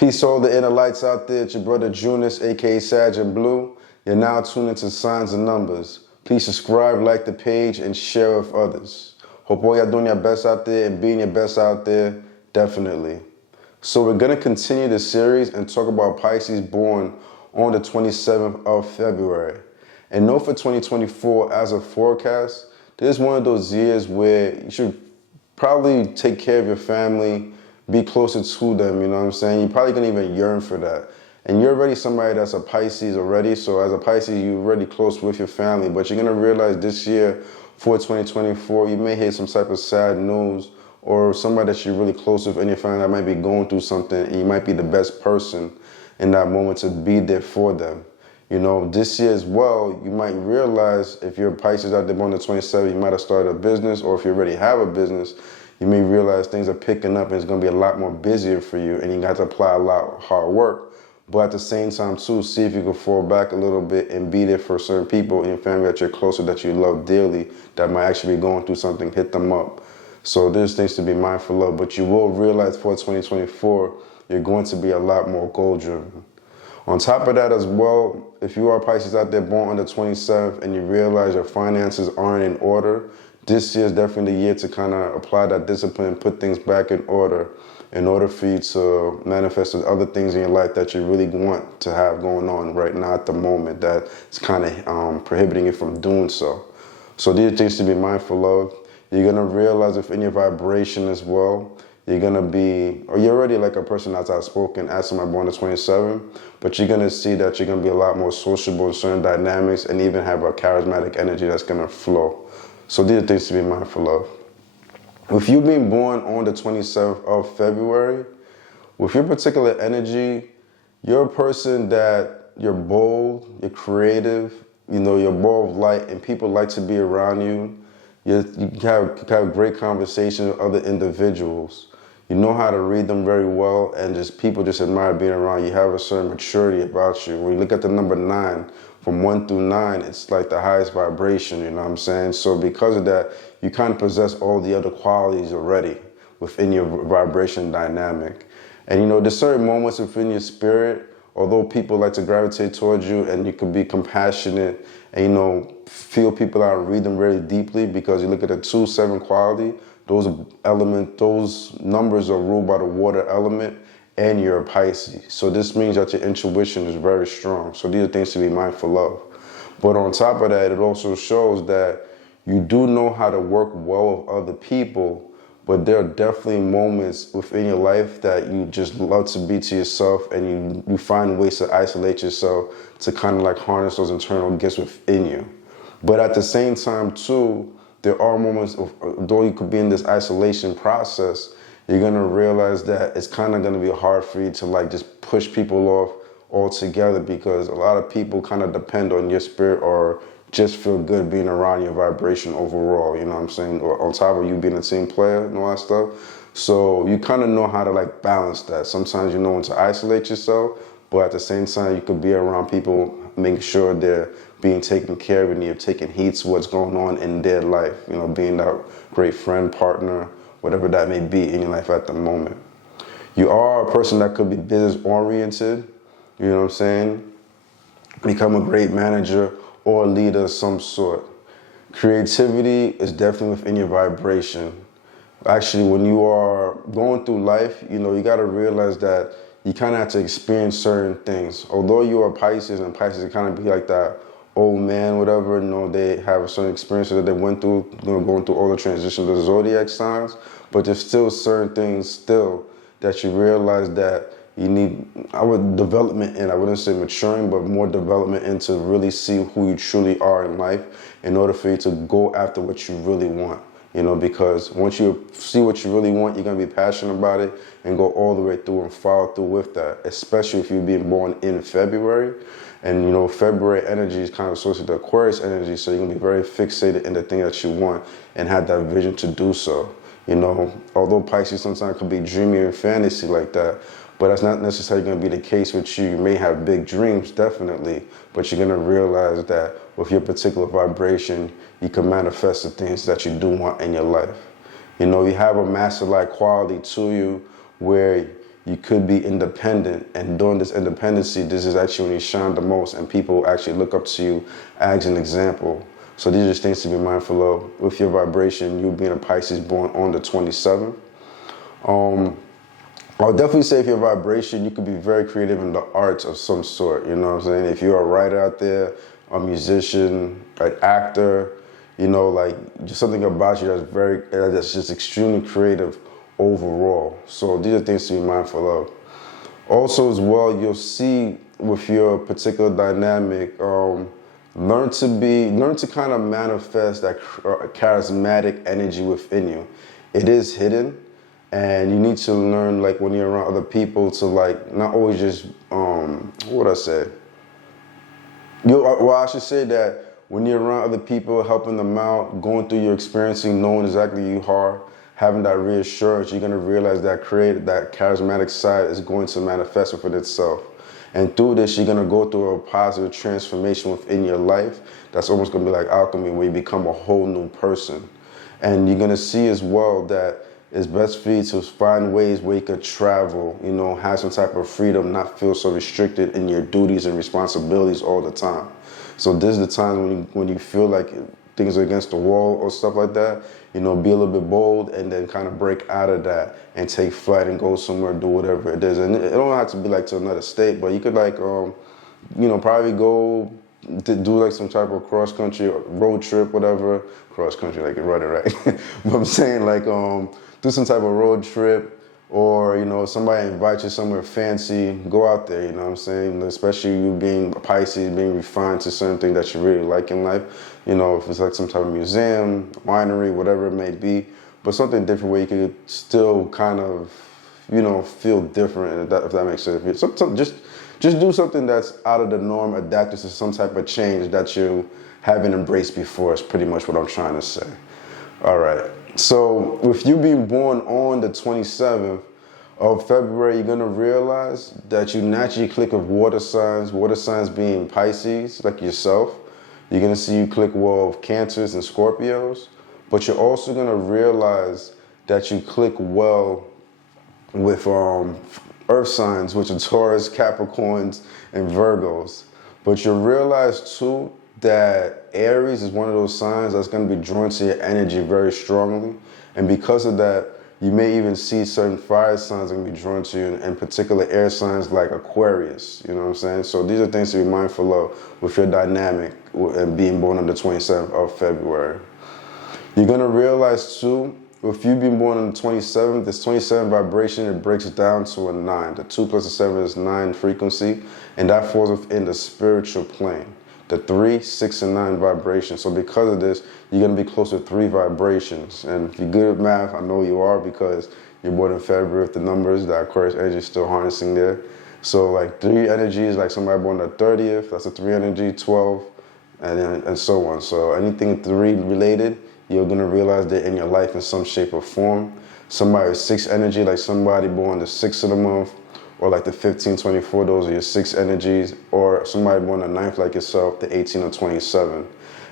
Peace to all the inner lights out there. It's your brother Junus, aka Sag and Blue. You're now tuned into Signs and Numbers. Please subscribe, like the page, and share with others. Hope all y'all doing your best out there and being your best out there, definitely. So we're going to continue the series and talk about Pisces born on the 27th of February. And know for 2024, as a forecast, this is one of those years where you should probably take care of your family, be closer to them, you know what I'm saying? You're probably gonna even yearn for that. And you're already somebody that's a Pisces already, so as a Pisces, you're already close with your family, but you're gonna realize this year, for 2024, you may hear some type of sad news or somebody that you're really close with in your family that might be going through something, and you might be the best person in that moment to be there for them. You know, this year as well, you might realize if you're a Pisces out there born on the 27th, you might have started a business, or if you already have a business, you may realize things are picking up and it's going to be a lot more busier for you, and you got to apply a lot of hard work. But at the same time, too, see if you can fall back a little bit and be there for certain people in your family that you're closer, that you love dearly, that might actually be going through something, hit them up. So there's things to be mindful of, but you will realize for 2024, you're going to be a lot more goal-driven. On top of that as well, if you are Pisces out there born on the 27th and you realize your finances aren't in order, this year is definitely the year to kind of apply that discipline and put things back in order for you to manifest the other things in your life that you really want to have going on right now at the moment that's kind of prohibiting you from doing so. So these are things to be mindful of. You're going to realize within your vibration as well, you're going to be, or you're already like a person that's outspoken as somebody born on the 27th, but you're going to see that you're going to be a lot more sociable in certain dynamics and even have a charismatic energy that's going to flow. So these are things to be mindful of. With you being born on the 27th of February, with your particular energy, you're a person that you're bold, you're creative, you know, you're ball of light, and people like to be around you. You have great conversations with other individuals. You know how to read them very well, and just people just admire being around you. You have a certain maturity about you. When you look at the number 9, from 1 through 9, it's like the highest vibration, you know what I'm saying? So because of that, you kind of possess all the other qualities already within your vibration dynamic. And you know, there's certain moments within your spirit, although people like to gravitate towards you, and you can be compassionate and, you know, feel people out and read them very deeply, because you look at the 2-7 quality, those numbers are ruled by the water element, and you're a Pisces. So this means that your intuition is very strong. So these are things to be mindful of. But on top of that, it also shows that you do know how to work well with other people, but there are definitely moments within your life that you just love to be to yourself, and you find ways to isolate yourself to kind of like harness those internal gifts within you. But at the same time, too, there are moments, though you could be in this isolation process, you're going to realize that it's kind of going to be hard for you to like just push people off altogether, because a lot of people kind of depend on your spirit or just feel good being around your vibration overall, you know what I'm saying? Or on top of you being a team player and all that stuff. So you kind of know how to like balance that. Sometimes you know when to isolate yourself, but at the same time, you could be around people, making sure they're being taken care of and you're taking heed to what's going on in their life, you know, being that great friend, partner, whatever that may be in your life at the moment. You are a person that could be business oriented, you know what I'm saying? Become a great manager or leader of some sort. Creativity is definitely within your vibration. Actually, when you are going through life, you know, you got to realize that you kind of have to experience certain things. Although you are Pisces, and Pisces kind of be like that old man, whatever, you know, they have a certain experiences that they went through, you know, going through all the transitions of the zodiac signs, but there's still certain things still that you realize that you need development in. I wouldn't say maturing, but more development into really see who you truly are in life in order for you to go after what you really want. You know, because once you see what you really want, you're going to be passionate about it and go all the way through and follow through with that, especially if you're being born in February. And, you know, February energy is kind of associated with Aquarius energy, so you're going to be very fixated in the thing that you want and have that vision to do so. You know, although Pisces sometimes could be dreamy and fantasy like that, but that's not necessarily going to be the case with you. You may have big dreams, definitely, but you're going to realize that with your particular vibration, you can manifest the things that you do want in your life. You know, you have a master-like quality to you where you could be independent. And during this independency, this is actually when you shine the most and people actually look up to you as an example. So these are just things to be mindful of with your vibration, you being a Pisces born on the 27th. I'll definitely say if your vibration, you could be very creative in the arts of some sort, you know what I'm saying? If you're a writer out there, a musician, an actor, you know, like just something about you that's just extremely creative overall. So these are things to be mindful of. Also as well, you'll see with your particular dynamic, learn to kind of manifest that charismatic energy within you. It is hidden. And you need to learn, like, when you're around other people to, like, not always just, what I say? Well, I should say that when you're around other people, helping them out, going through your experiencing, knowing exactly who you are, having that reassurance, you're going to realize that that charismatic side is going to manifest within itself. And through this, you're going to go through a positive transformation within your life. That's almost going to be like alchemy, where you become a whole new person. And you're going to see as well that it's best for you to find ways where you could travel, you know, have some type of freedom, not feel so restricted in your duties and responsibilities all the time. So this is the time when you feel like things are against the wall or stuff like that, you know, be a little bit bold and then kind of break out of that and take flight and go somewhere, do whatever it is. And it don't have to be like to another state, but you could like, you know, probably go to do like some type of cross country road trip, whatever. Cross country, like you're running, right? But I'm saying like, do some type of road trip, or, you know, somebody invite you somewhere fancy, go out there, you know what I'm saying? Especially you being a Pisces, being refined to certain things that you really like in life. You know, if it's like some type of museum, winery, whatever it may be, but something different where you could still kind of, you know, feel different, if that makes sense. Just do something that's out of the norm, adapted to some type of change that you haven't embraced before is pretty much what I'm trying to say. All right. So with you being born on the 27th of February, you're going to realize that you naturally click with water signs being Pisces, like yourself. You're going to see you click well with Cancers and Scorpios, but you're also going to realize that you click well with earth signs, which are Taurus, Capricorns, and Virgos. But you'll realize too that Aries is one of those signs that's going to be drawn to your energy very strongly. And because of that, you may even see certain fire signs going to be drawn to you, and particular air signs like Aquarius, you know what I'm saying? So these are things to be mindful of with your dynamic and being born on the 27th of February. You're going to realize too, if you being born on the 27th, this 27 vibration, it breaks down to a 9. The 2 plus the 7 is 9 frequency, and that falls within the spiritual plane. The 3, 6, and 9 vibrations. So because of this, you're going to be close to 3 vibrations. And if you're good at math, I know you are, because you're born in February with the numbers, that Aquarius energy is still harnessing there. So like 3 energies, like somebody born on the 30th, that's a 3 energy, 12, and so on. So anything 3 related, you're going to realize they're in your life in some shape or form. Somebody with 6 energy, like somebody born the 6th of the month, or like the 15, 24, those are your 6 energies, or somebody born the 9th like yourself, the 18 or 27.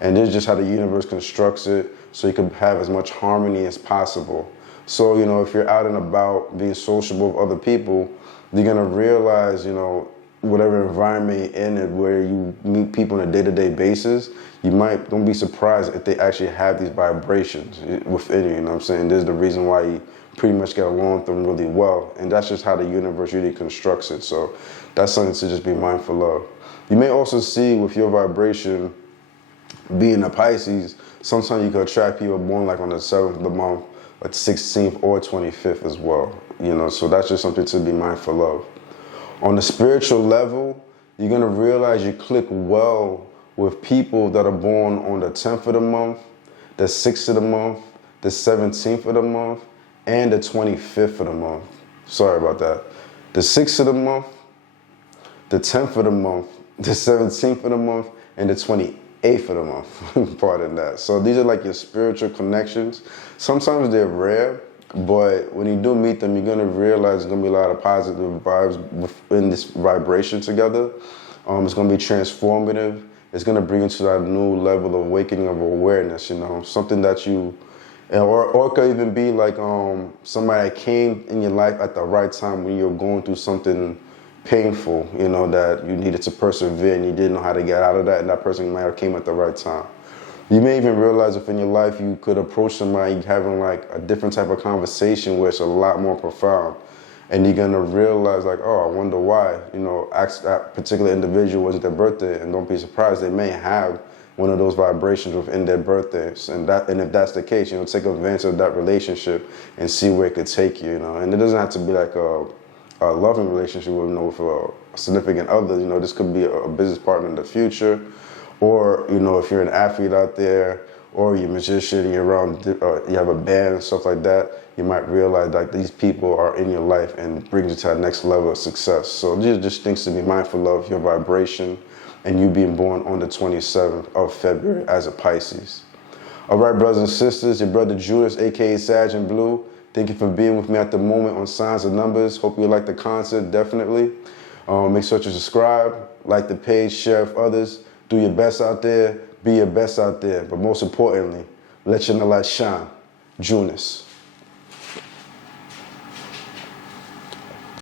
And this is just how the universe constructs it, so you can have as much harmony as possible. So, you know, if you're out and about being sociable with other people, you're gonna realize, you know, whatever environment you're in and where you meet people on a day-to-day basis, don't be surprised if they actually have these vibrations within you, you know what I'm saying? This is the reason why you pretty much get along with them really well. And that's just how the universe really constructs it. So that's something to just be mindful of. You may also see with your vibration being a Pisces, sometimes you can attract people born like on the 7th of the month, like 16th or 25th as well. You know, so that's just something to be mindful of. On the spiritual level, you're going to realize you click well with people that are born on the 10th of the month, the 6th of the month, the 17th of the month, and the 25th of the month. Sorry about that. The 6th of the month, the 10th of the month, the 17th of the month, and the 28th of the month. Pardon that. So these are like your spiritual connections. Sometimes they're rare, but when you do meet them, you're going to realize there's going to be a lot of positive vibes within this vibration together. It's going to be transformative. It's going to bring you to that new level of awakening of awareness, you know, something that you Or it could even be like somebody that came in your life at the right time when you're going through something painful, you know, that you needed to persevere and you didn't know how to get out of that, and that person might have came at the right time. You may even realize if in your life you could approach somebody having like a different type of conversation where it's a lot more profound, and you're gonna realize like, oh, I wonder why, you know, ask that particular individual was their birthday, and don't be surprised, they may have one of those vibrations within their birthdays, and if that's the case, you know, take advantage of that relationship and see where it could take you, you know. And it doesn't have to be like a loving relationship with, you know, with a significant other. You know, this could be a business partner in the future, or, you know, if you're an athlete out there, or you're a musician, you're around, you have a band and stuff like that, you might realize like these people are in your life and brings you to that next level of success. So these are just things to be mindful of, your vibration, and you being born on the 27th of February as a Pisces. All right, brothers and sisters, your brother Judas, aka Sag in Blue. Thank you for being with me at the moment on Signs and Numbers. Hope you like the concept, definitely. Make sure to subscribe, like the page, share with others. Do your best out there, be your best out there. But most importantly, let your light shine. Judas.